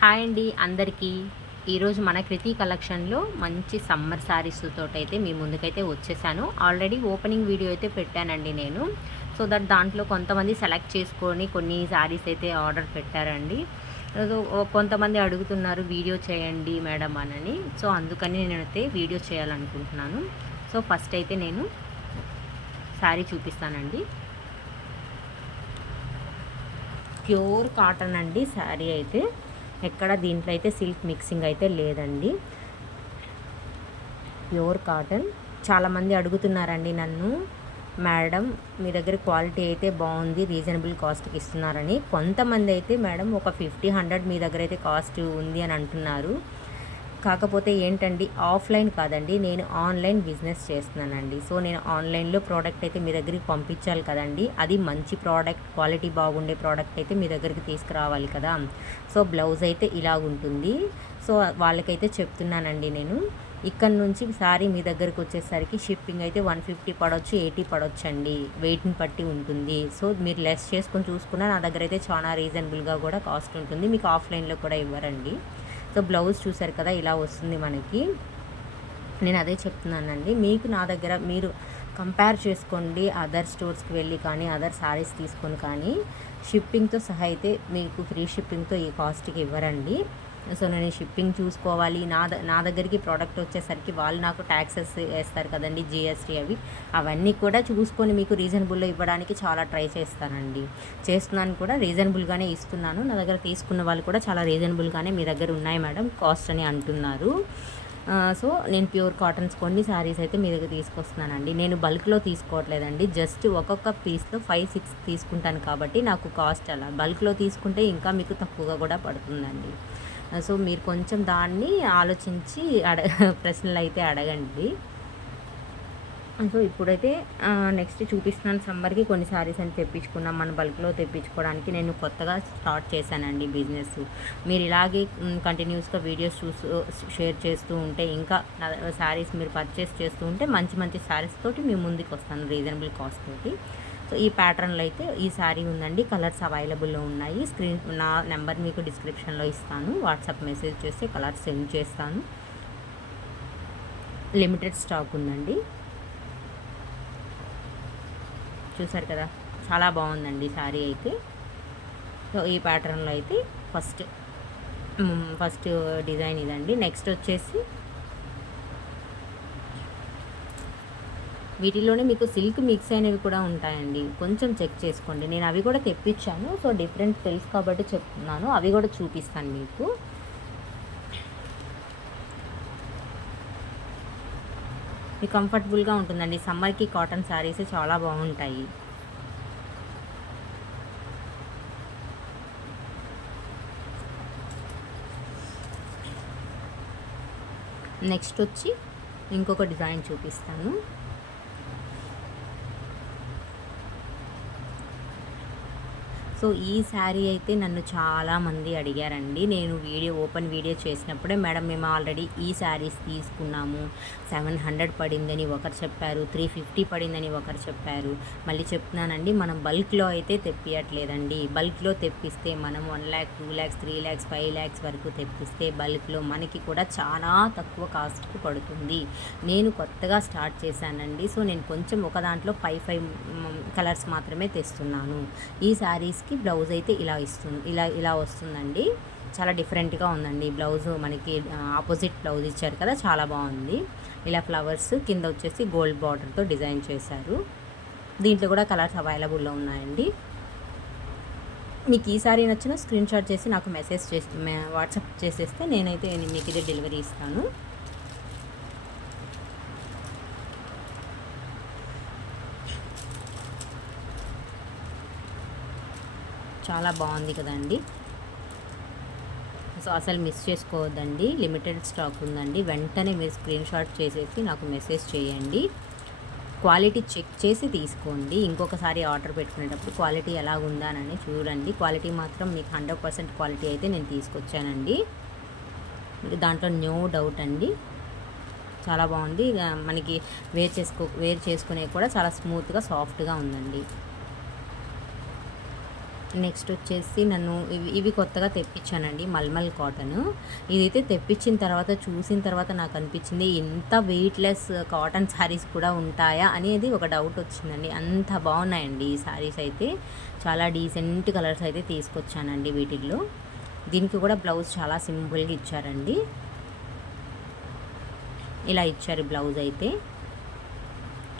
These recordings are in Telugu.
హాయ్ అండి అందరికీ. ఈరోజు మన కృతి కలెక్షన్లో మంచి సమ్మర్ శారీస్ తోటైతే మీ ముందుకైతే వచ్చేసాను. ఆల్రెడీ ఓపెనింగ్ వీడియో అయితే పెట్టానండి నేను. సో దాంట్లో కొంతమంది సెలెక్ట్ చేసుకొని కొన్ని శారీస్ అయితే ఆర్డర్ పెట్టారండి. సో కొంతమంది అడుగుతున్నారు వీడియో చేయండి మేడం అని. సో అందుకని నేనైతే వీడియో చేయాలనుకుంటున్నాను. సో ఫస్ట్ అయితే నేను శారీ చూపిస్తానండి. ప్యూర్ కాటన్ అండి శారీ అయితే. ఎక్కడ దీంట్లో అయితే సిల్క్ మిక్సింగ్ అయితే లేదండి. Pure cotton. చాలామంది అడుగుతున్నారండి నన్ను, మేడం మీ దగ్గర క్వాలిటీ అయితే బాగుంది, రీజనబుల్ కాస్ట్కి ఇస్తున్నారని. కొంతమంది అయితే మేడం ఒక 50-100 మీ దగ్గర అయితే కాస్ట్ ఉంది అని అంటున్నారు. కాకపోతే ఏంటండి, ఆఫ్లైన్ కాదండి, నేను ఆన్లైన్ బిజినెస్ చేస్తున్నానండి. సో నేను ఆన్లైన్లో ప్రోడక్ట్ అయితే మీ దగ్గరికి పంపించాలి కదండి. అది మంచి ప్రోడక్ట్, క్వాలిటీ బాగుండే ప్రోడక్ట్ అయితే మీ దగ్గరికి తీసుకురావాలి కదా. సో బ్లౌజ్ అయితే ఇలాగుంటుంది. సో వాళ్ళకైతే చెప్తున్నానండి నేను, ఇక్కడ నుంచి సారీ మీ దగ్గరకు వచ్చేసరికి షిప్పింగ్ అయితే 150 పడవచ్చు, 80 పడవచ్చు అండి. వెయిట్ని బట్టి ఉంటుంది. సో మీరు లెస్ చేసుకొని చూసుకున్నా నా దగ్గర అయితే చాలా రీజనబుల్గా కూడా కాస్ట్ ఉంటుంది. మీకు ఆఫ్లైన్లో కూడా ఇవ్వరండి. సో బ్లౌజ్ చూసారు కదా, ఇలా వస్తుంది మనకి. నేను అదే చెప్తున్నానండి, మీకు నా దగ్గర మీరు కంపేర్ చేసుకోండి అదర్ స్టోర్స్కి వెళ్ళి కానీ, అదర్ శారీస్ తీసుకొని కానీ. షిప్పింగ్తో సహా అయితే మీకు ఫ్రీ షిప్పింగ్తో ఈ కాస్ట్కి ఇవ్వరండి. సో నేను షిప్పింగ్ చూసుకోవాలి. నా దగ్గరికి ప్రోడక్ట్ వచ్చేసరికి వాళ్ళు నాకు ట్యాక్సెస్ వేస్తారు కదండి, జిఎస్టీ అవన్నీ కూడా చూసుకొని మీకు రీజనబుల్లో ఇవ్వడానికి చాలా ట్రై చేస్తున్నాను కూడా. రీజనబుల్గానే ఇస్తున్నాను. నా దగ్గర తీసుకున్న వాళ్ళు కూడా చాలా రీజనబుల్గానే మీ దగ్గర ఉన్నాయి మేడం కాస్ట్ అని అంటున్నారు. సో నేను ప్యూర్ కాటన్స్ కొన్ని శారీస్ అయితే మీ దగ్గర తీసుకొస్తున్నానండి. నేను బల్క్లో తీసుకోవట్లేదండి, జస్ట్ ఒక్కొక్క పీస్లో 5-6 తీసుకుంటాను కాబట్టి నాకు కాస్ట్ అలా. బల్క్లో తీసుకుంటే ఇంకా మీకు తక్కువగా కూడా పడుతుందండి. సో మీరు కొంచెం దాన్ని ఆలోచించి ప్రశ్నలు అయితే అడగండి. సో ఇప్పుడైతే నెక్స్ట్ చూపిస్తున్నాను. సమ్మర్కి కొన్ని శారీస్ అని తెప్పించుకున్నాం. మన బల్క్లో తెప్పించుకోవడానికి నేను కొత్తగా స్టార్ట్ చేశానండి బిజినెస్. మీరు ఇలాగే కంటిన్యూస్గా వీడియోస్ షేర్ చేస్తూ ఉంటే, ఇంకా శారీస్ మీరు పర్చేస్ చేస్తూ ఉంటే మంచి మంచి శారీస్ తోటి మేము ముందుకు వస్తాను రీజనబుల్ కాస్ట్ తోటి. సో ఈ ప్యాటర్న్లో అయితే ఈ శారీ ఉందండి. కలర్స్ అవైలబుల్లో ఉన్నాయి. నా నెంబర్ మీకు డిస్క్రిప్షన్లో ఇస్తాను. వాట్సాప్ మెసేజ్ చేస్తే కలర్స్ సెండ్ చేస్తాను. లిమిటెడ్ స్టాక్ ఉందండి. చూసారు కదా, చాలా బాగుందండి శారీ అయితే. సో ఈ ప్యాటర్న్లో అయితే ఫస్ట్ డిజైన్ ఇదండి. నెక్స్ట్ వచ్చేసి వీటిలోనే మీకు సిల్క్ మిక్స్ అయినవి కూడా ఉంటాయండి, కొంచెం చెక్ చేసుకోండి. నేను అవి కూడా తెప్పించాను. సో డిఫరెంట్ తెలుసు కాబట్టి చెప్తున్నాను, అవి కూడా చూపిస్తాను మీకు. మీకు కంఫర్టబుల్గా ఉంటుందండి. సమ్మర్కి కాటన్ శారీస్ చాలా బాగుంటాయి. నెక్స్ట్ వచ్చి ఇంకొక డిజైన్ చూపిస్తాను. సో ఈ శారీ అయితే నన్ను చాలామంది అడిగారండి. నేను ఓపెన్ వీడియో చేసినప్పుడే, మేడం మేము ఆల్రెడీ ఈ శారీస్ తీసుకున్నాము, 700 పడిందని ఒకరు చెప్పారు, 350 పడిందని ఒకరు చెప్పారు. మళ్ళీ చెప్తున్నానండి, మనం బల్క్లో అయితే తెప్పియట్లేదండి. బల్క్లో తెప్పిస్తే మనం 1 lakh, 2 lakhs, 3 lakhs, 5 lakhs వరకు తెప్పిస్తే బల్క్లో మనకి కూడా చాలా తక్కువ కాస్ట్కి పడుతుంది. నేను కొత్తగా స్టార్ట్ చేశానండి. సో నేను కొంచెం ఒక దాంట్లో 5 కలర్స్ మాత్రమే తెస్తున్నాను. ఈ శారీస్ బ్లౌజ్ అయితే ఇలా వస్తుందండి. చాలా డిఫరెంట్గా ఉందండి బ్లౌజ్. మనకి ఆపోజిట్ బ్లౌజ్ ఇచ్చారు కదా, చాలా బాగుంది. ఇలా ఫ్లవర్స్ కింద వచ్చేసి గోల్డ్ బార్డర్తో డిజైన్ చేశారు. దీంట్లో కూడా కలర్స్ అవైలబుల్లో ఉన్నాయండి. మీకు ఈ సారీ నచ్చిన స్క్రీన్ షాట్ చేసి నాకు మెసేజ్ వాట్సాప్ చేసేస్తే నేనైతే మీకు ఇది డెలివరీ ఇస్తాను. చాలా బాగుంది కదండి. సో అసలు మిస్ చేసుకోవద్దండి, లిమిటెడ్ స్టాక్ ఉందండి. వెంటనే మీరు స్క్రీన్ షాట్ చేసేసి నాకు మెసేజ్ చేయండి. క్వాలిటీ చెక్ చేసి తీసుకోండి. ఇంకొకసారి ఆర్డర్ పెట్టుకునేటప్పుడు క్వాలిటీ ఎలాగుందా అని చూడండి. క్వాలిటీ మాత్రం మీకు 100% క్వాలిటీ అయితే నేను తీసుకొచ్చానండి. దాంట్లో నో డౌట్ అండి. చాలా బాగుంది. మనకి వేర్ చేసుకునే కూడా చాలా స్మూత్గా సాఫ్ట్గా ఉందండి. నెక్స్ట్ వచ్చేసి నన్ను ఇవి కొత్తగా తెప్పించానండి మల్మల్ కాటన్. ఇదైతే తెప్పించిన తర్వాత చూసిన తర్వాత నాకు అనిపించింది ఇంత వెయిట్‌లెస్ కాటన్ శారీస్ కూడా ఉంటాయా అనేది ఒక డౌట్ వచ్చిందండి. అంత బాగున్నాయండి ఈ శారీస్ అయితే. చాలా డీసెంట్ కలర్స్ అయితే తీసుకొచ్చానండి వీటిల్లో. దీనికి కూడా బ్లౌజ్ చాలా సింపుల్‌గా ఇచ్చారండి. ఇలా ఇచ్చారు బ్లౌజ్ అయితే.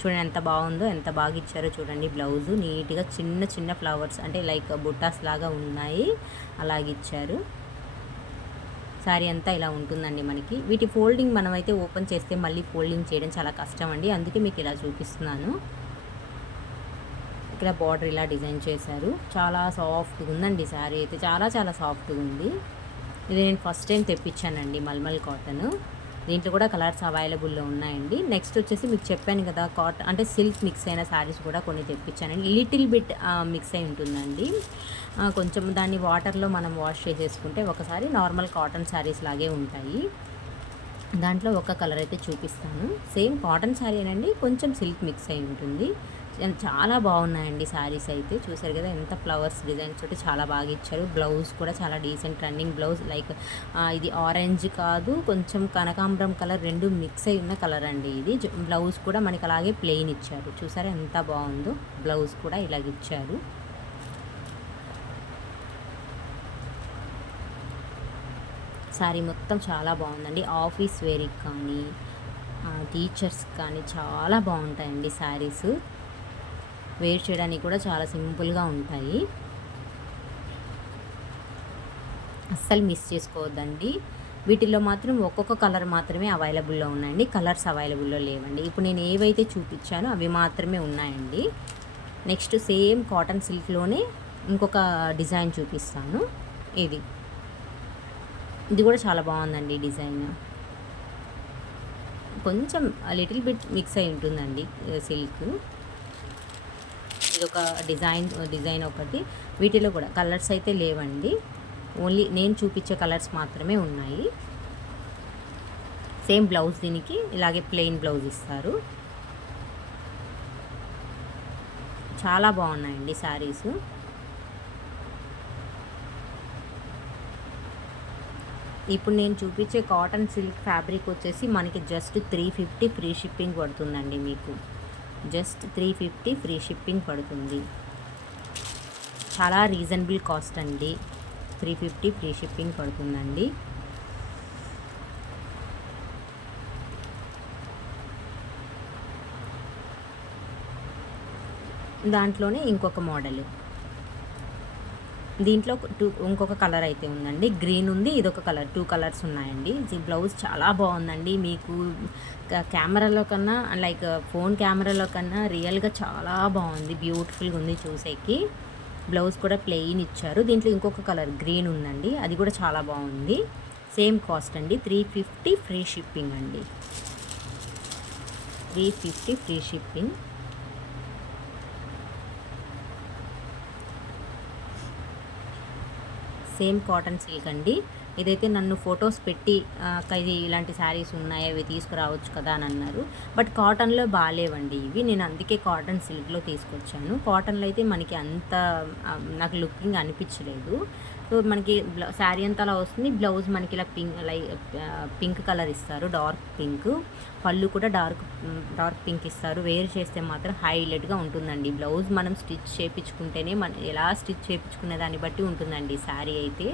చూడండి ఎంత బాగుందో, ఎంత బాగా ఇచ్చారో చూడండి. బ్లౌజు నీట్గా చిన్న చిన్న ఫ్లవర్స్ అంటే లైక్ బుట్టాస్ లాగా ఉన్నాయి, అలాగే ఇచ్చారు. శారీ అంతా ఇలా ఉంటుందండి మనకి. వీటి ఫోల్డింగ్ మనమైతే ఓపెన్ చేస్తే మళ్ళీ ఫోల్డింగ్ చేయడం చాలా కష్టం అండి, అందుకే మీకు ఇలా చూపిస్తున్నాను. ఇక్కడ బార్డర్ ఇలా డిజైన్ చేశారు. చాలా సాఫ్ట్గా ఉందండి శారీ అయితే, చాలా చాలా సాఫ్ట్గా ఉంది. ఇది నేను ఫస్ట్ టైం తెప్పించానండి మల్మల్ కాటన్. దీంట్లో కూడా కలర్స్ అవైలబుల్లో ఉన్నాయండి. నెక్స్ట్ వచ్చేసి మీకు చెప్పాను కదా అంటే సిల్క్ మిక్స్ అయిన శారీస్ కూడా కొన్ని తెప్పించానండి. లిటిల్ బిట్ మిక్స్ అయి ఉంటుందండి. కొంచెం దాన్ని వాటర్లో మనం వాష్ చేసేసుకుంటే ఒకసారి నార్మల్ కాటన్ శారీస్ లాగే ఉంటాయి. దాంట్లో ఒక కలర్ అయితే చూపిస్తాను. సేమ్ కాటన్ శారీ అనండి, కొంచెం సిల్క్ మిక్స్ అయి ఉంటుంది. చాలా బాగున్నాయండి శారీస్ అయితే. చూసారు కదా ఎంత ఫ్లవర్స్ డిజైన్స్ తోటి చాలా బాగా ఇచ్చారు. బ్లౌజ్ కూడా చాలా డీసెంట్ రన్నింగ్ బ్లౌజ్. లైక్ ఇది ఆరెంజ్ కాదు, కొంచెం కనకాంబరం కలర్, రెండు మిక్స్ అయి ఉన్న కలర్ అండి ఇది. బ్లౌజ్ కూడా మనకి అలాగే ప్లెయిన్ ఇచ్చారు. చూసారా ఎంత బాగుందో. బ్లౌజ్ కూడా ఇలాగ ఇచ్చారు. శారీ మొత్తం చాలా బాగుందండి. ఆఫీస్ వేర్కి కానీ టీచర్స్ కానీ చాలా బాగుంటాయండి శారీస్. వేర్ చేయడానికి కూడా చాలా సింపుల్గా ఉంటాయి. అస్సలు మిస్ చేసుకోవద్దండి. వీటిల్లో మాత్రం ఒక్కొక్క కలర్ మాత్రమే అవైలబుల్లో ఉన్నాయండి, కలర్స్ అవైలబుల్లో లేవండి. ఇప్పుడు నేను ఏవైతే చూపించానో అవి మాత్రమే ఉన్నాయండి. నెక్స్ట్ సేమ్ కాటన్ సిల్క్లోనే ఇంకొక డిజైన్ చూపిస్తాను. ఇది కూడా చాలా బాగుందండి డిజైన్. కొంచెం లిటిల్ బిట్ మిక్స్ అయి ఉంటుందండి సిల్క్. ఇది ఒక డిజైన్ ఒకటి. వీటిలో కూడా కలర్స్ అయితే లేవండి, ఓన్లీ నేను చూపించే కలర్స్ మాత్రమే ఉన్నాయి. సేమ్ బ్లౌజ్ దీనికి ఇలాగే ప్లెయిన్ బ్లౌజ్ ఇస్తారు. చాలా బాగున్నాయండి శారీస్. ఇప్పుడు నేను చూపించే కాటన్ సిల్క్ ఫ్యాబ్రిక్ వచ్చేసి మనకి జస్ట్ 350 ఫ్రీ షిప్పింగ్ పడుతుందండి. మీకు జస్ట్ 350 ఫ్రీ షిప్పింగ్ పడుతుంది. చాలా రీజనబుల్ కాస్ట్ అండి. 350 ఫ్రీ షిప్పింగ్ పడుతుందండి. దాంట్లోనే ఇంకొక మోడల్. దీంట్లో ఇంకొక కలర్ అయితే ఉందండి, గ్రీన్ ఉంది, ఇదొక కలర్. 2 కలర్స్ ఉన్నాయండి. ఈ బ్లౌజ్ చాలా బాగుందండి. మీకు కెమెరాలో కన్నా లైక్ ఫోన్ కెమెరాలో కన్నా రియల్గా చాలా బాగుంది, బ్యూటిఫుల్గా ఉంది చూసేకి. బ్లౌజ్ కూడా ప్లెయిన్ ఇచ్చారు. దీంట్లో ఇంకొక కలర్ గ్రీన్ ఉందండి, అది కూడా చాలా బాగుంది. సేమ్ కాస్ట్ అండి, 350 ఫ్రీ షిప్పింగ్ అండి. 350 free shipping. Same cotton silk అండి. ఇదైతే నన్ను ఫొటోస్ పెట్టి ఇది ఇలాంటి శారీస్ ఉన్నాయి, అవి తీసుకురావచ్చు కదా అని అన్నారు. బట్ కాటన్లో బాగాలేవండి ఇవి. నేను అందుకే కాటన్ సిల్క్లో తీసుకొచ్చాను. కాటన్లో అయితే మనకి అంత నాకు లుకింగ్ అనిపించలేదు. సో మనకి శారీ అంతా అలా వస్తుంది. బ్లౌజ్ మనకి ఇలా పింక్ కలర్ ఇస్తారు, డార్క్ పింక్. పళ్ళు కూడా డార్క్ పింక్ ఇస్తారు. వేర్ చేస్తే మాత్రం హైలైట్గా ఉంటుందండి. బ్లౌజ్ మనం స్టిచ్ చేయించుకుంటేనే ఎలా స్టిచ్ చేయించుకునే దాన్ని బట్టి ఉంటుందండి శారీ అయితే.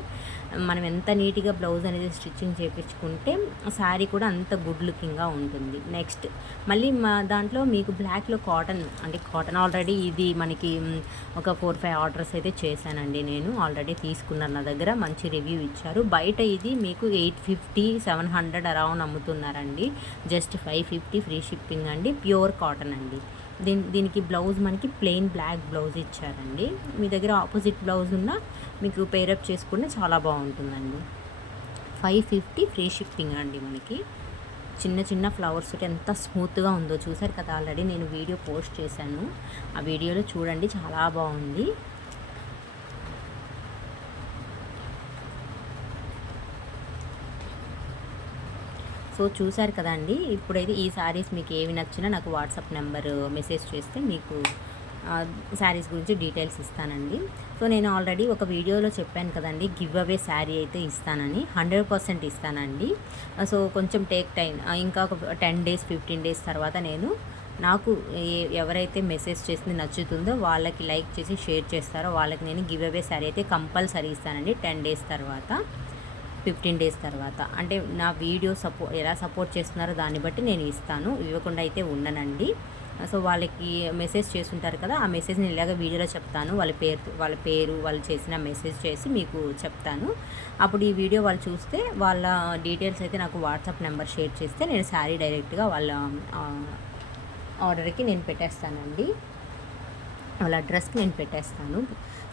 మనం ఎంత నీట్గా బ్లౌజ్ అనేది స్టిచ్చింగ్ చేయించుకుంటే శారీ కూడా అంత గుడ్ లుకింగ్గా ఉంటుంది. నెక్స్ట్ మళ్ళీ దాంట్లో మీకు బ్లాక్లో కాటన్ ఆల్రెడీ ఇది మనకి ఒక 4-5 ఆర్డర్స్ అయితే చేశానండి. నేను ఆల్రెడీ తీసుకున్నాను, నా దగ్గర మంచి రివ్యూ ఇచ్చారు. బయట ఇది మీకు 850-700 అరౌండ్ అమ్ముతున్నారండి. జస్ట్ 550 ఫ్రీ షిప్పింగ్ అండి. ప్యూర్ కాటన్ అండి. దీనికి బ్లౌజ్ మనకి ప్లెయిన్ బ్లాక్ బ్లౌజ్ ఇచ్చారండి. మీ దగ్గర ఆపోజిట్ బ్లౌజ్ ఉన్నా మీకు పేరప్ చేసుకుంటే చాలా బాగుంటుందండి. 550 ఫ్రీ షిప్పింగ్ అండి. మనకి చిన్న చిన్న ఫ్లవర్స్ తోటి ఎంత స్మూత్గా ఉందో చూసారు కదా. ఆల్రెడీ నేను వీడియో పోస్ట్ చేశాను, ఆ వీడియోలో చూడండి, చాలా బాగుంది. సో చూసారు కదండి. ఇప్పుడైతే ఈ శారీస్ మీకు ఏవి నచ్చినా నాకు వాట్సాప్ నెంబర్ మెసేజ్ చేస్తే మీకు శారీస్ గురించి డీటెయిల్స్ ఇస్తానండి. సో నేను ఆల్రెడీ ఒక వీడియోలో చెప్పాను కదండి, గివ్ అవే శారీ అయితే ఇస్తానని. 100% ఇస్తానండి. సో కొంచెం టేక్ టైం, ఇంకా ఒక 10 డేస్ 15 డేస్ తర్వాత నేను నాకు ఎవరైతే మెసేజ్ చేసింది నచ్చుతుందో వాళ్ళకి లైక్ చేసి షేర్ చేస్తారో వాళ్ళకి నేను గివ్ అవే శారీ అయితే కంపల్సరీ ఇస్తానండి. 10 డేస్ తర్వాత 15 డేస్ తర్వాత, అంటే నా వీడియో ఎలా సపోర్ట్ చేస్తున్నారో దాన్ని బట్టి నేను ఇస్తాను, ఇవ్వకుండా అయితే ఉండనండి. సో వాళ్ళకి మెసేజ్ చేస్తుంటారు కదా, ఆ మెసేజ్ నేను ఇలాగ వీడియోలో చెప్తాను, వాళ్ళ పేరు వాళ్ళు చేసిన మెసేజ్ చేసి మీకు చెప్తాను. అప్పుడు ఈ వీడియో వాళ్ళు చూస్తే వాళ్ళ డీటెయిల్స్ అయితే నాకు వాట్సాప్ నెంబర్ షేర్ చేస్తే నేను శారీ డైరెక్ట్గా వాళ్ళ ఆర్డర్కి నేను పెట్టేస్తానండి, వాళ్ళ అడ్రస్కి నేను పెట్టేస్తాను.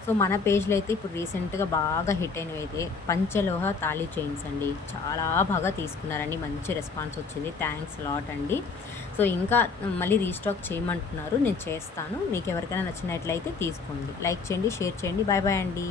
సో మన పేజ్లో అయితే ఇప్పుడు రీసెంట్గా బాగా హిట్ అయినవి అయితే పంచలోహ తాళీ చైన్స్ అండి, చాలా బాగా తీసుకున్నారండి, మంచి రెస్పాన్స్ వచ్చింది. థ్యాంక్స్ లాట్ అండి. సో ఇంకా మళ్ళీ రీస్టాక్ చేయమంటున్నారు, నేను చేస్తాను. మీకు ఎవరికైనా నచ్చినట్లయితే తీసుకోండి, లైక్ చేయండి, షేర్ చేయండి. బాయ్ బాయ్ అండి.